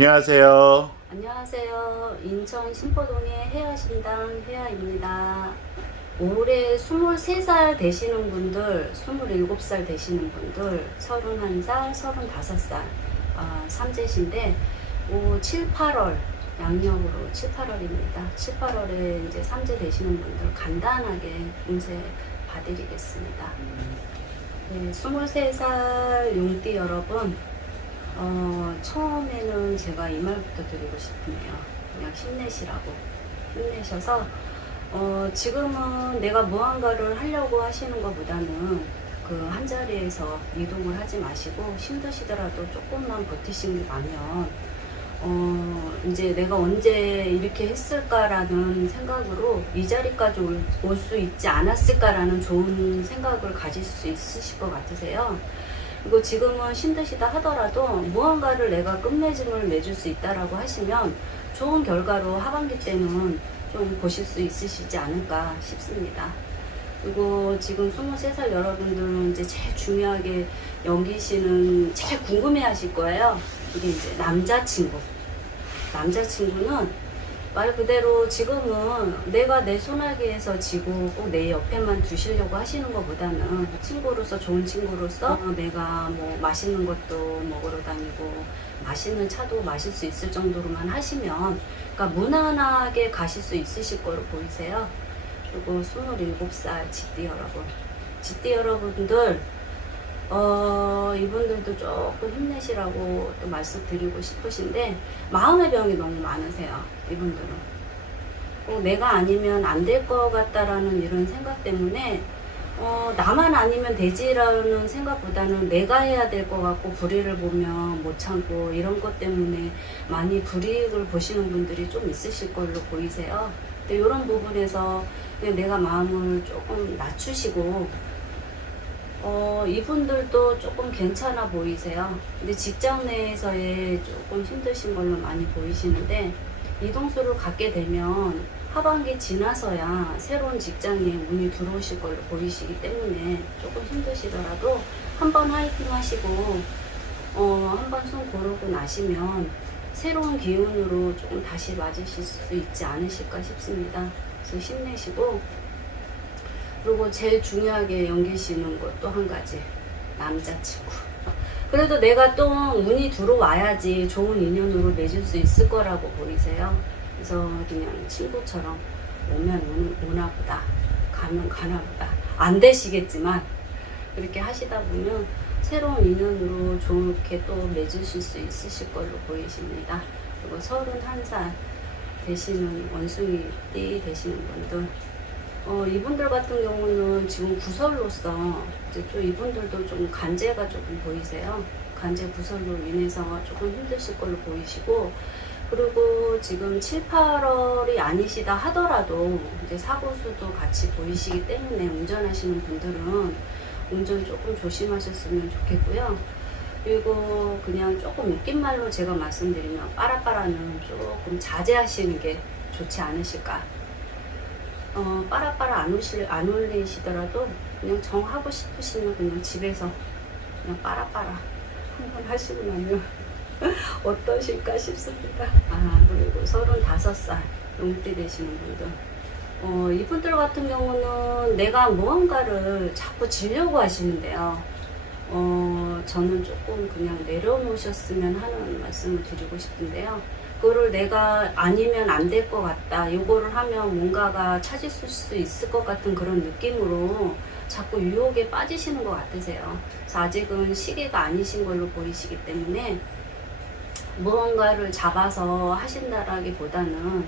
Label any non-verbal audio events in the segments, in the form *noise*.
안녕하세요. 안녕하세요. 인천 신포동의 해야신당 해야입니다. 올해 23살 되시는 분들, 27살 되시는 분들, 31살, 35살, 아, 삼재신데, 오, 7, 8월, 양력으로 7, 8월입니다. 7, 8월에 이제 삼재 되시는 분들 간단하게 운세 봐드리겠습니다. 네, 23살 용띠 여러분, 어, 처음에는 제가 이 말부터 드리고 싶네요. 그냥 힘내시라고. 힘내셔서, 어, 지금은 내가 무언가를 하려고 하시는 것보다는 그 한 자리에서 이동을 하지 마시고 힘드시더라도 조금만 버티시면 어, 이제 내가 언제 이렇게 했을까라는 생각으로 이 자리까지 올 수 있지 않았을까라는 좋은 생각을 가질 수 있으실 것 같으세요. 그리고 지금은 힘드시다 하더라도 무언가를 내가 끝맺음을 맺을 수 있다라고 하시면 좋은 결과로 하반기 때는 좀 보실 수 있으시지 않을까 싶습니다. 그리고 지금 23살 여러분들은 이제 제일 중요하게 연기시는 제일 궁금해 하실 거예요. 이게 이제 남자친구. 남자친구는 말 그대로 지금은 내가 내 손아귀에서 지고 꼭 내 옆에만 두시려고 하시는 것보다는 친구로서 좋은 친구로서 어, 내가 뭐 맛있는 것도 먹으러 다니고 맛있는 차도 마실 수 있을 정도로만 하시면 그러니까 무난하게 가실 수 있으실 거로 보이세요. 그리고 27살 직디 여러분. 직디 여러분들 어, 이분들도 조금 힘내시라고 또 말씀드리고 싶으신데, 마음의 병이 너무 많으세요, 이분들은. 꼭 내가 아니면 안 될 것 같다라는 이런 생각 때문에, 어, 나만 아니면 되지라는 생각보다는 내가 해야 될 것 같고, 불의를 보면 못 참고, 이런 것 때문에 많이 불이익을 보시는 분들이 좀 있으실 걸로 보이세요. 근데 이런 부분에서 내가 마음을 조금 낮추시고, 어, 이분들도 조금 괜찮아 보이세요. 근데 직장 내에서의 조금 힘드신 걸로 많이 보이시는데, 이동수를 갖게 되면 하반기 지나서야 새로운 직장에 운이 들어오실 걸로 보이시기 때문에 조금 힘드시더라도 한번 화이팅 하시고, 어, 한번 손 고르고 나시면 새로운 기운으로 조금 다시 맞으실 수 있지 않으실까 싶습니다. 그래서 힘내시고, 그리고 제일 중요하게 연기시는 것 또 한 가지. 남자친구. 그래도 내가 또 운이 들어와야지 좋은 인연으로 맺을 수 있을 거라고 보이세요? 그래서 그냥 친구처럼 오면 오나 보다 가면 가나 보다. 안 되시겠지만 그렇게 하시다 보면 새로운 인연으로 좋게 또 맺으실 수 있으실 걸로 보이십니다. 그리고 31살 되시는 원숭이띠 되시는 분들 어, 이분들 같은 경우는 지금 구설로서 이제 또 이분들도 좀 간제가 조금 보이세요. 간제 구설로 인해서 조금 힘드실 걸로 보이시고 그리고 지금 7, 8월이 아니시다 하더라도 이제 사고수도 같이 보이시기 때문에 운전하시는 분들은 운전 조금 조심하셨으면 좋겠고요. 그리고 그냥 조금 웃긴 말로 제가 말씀드리면 빠라빠라는 조금 자제하시는 게 좋지 않으실까 어, 빠라빠라 안, 오실, 안 올리시더라도 그냥 정하고 싶으시면 그냥 집에서 그냥 빠라빠라 한번 하시고 나면 *laughs* 어떠실까 싶습니다. 아, 그리고 35살 용띠 되시는 분들. 어, 이분들 같은 경우는 내가 무언가를 자꾸 지려고 하시는데요. 어, 저는 조금 그냥 내려놓으셨으면 하는 말씀을 드리고 싶은데요. 그거를 내가 아니면 안 될 것 같다. 요거를 하면 뭔가가 찾을 수 있을 것 같은 그런 느낌으로 자꾸 유혹에 빠지시는 것 같으세요. 그래서 아직은 시기가 아니신 걸로 보이시기 때문에 무언가를 잡아서 하신다라기보다는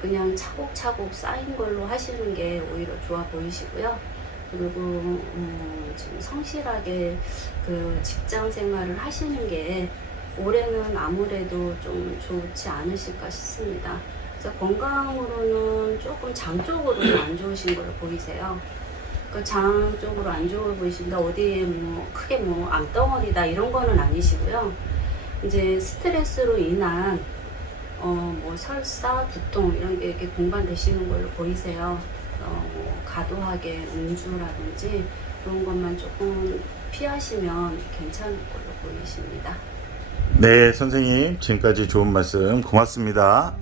그냥 차곡차곡 쌓인 걸로 하시는 게 오히려 좋아 보이시고요. 그리고 음, 지금 성실하게 그 직장 생활을 하시는 게 올해는 아무래도 좀 좋지 않으실까 싶습니다. 그래서 건강으로는 조금 장 쪽으로 안 좋으신 걸로 보이세요. 그러니까 장 쪽으로 안 좋아 보이신다. 어디에 뭐 크게 뭐 암덩어리다 이런 거는 아니시고요. 이제 스트레스로 인한 어 뭐 설사, 두통 이런 게 이렇게 공반되시는 걸로 보이세요. 어, 뭐 과도하게 음주라든지 그런 것만 조금 피하시면 괜찮을 걸로 보이십니다. 네, 선생님. 지금까지 좋은 말씀 고맙습니다.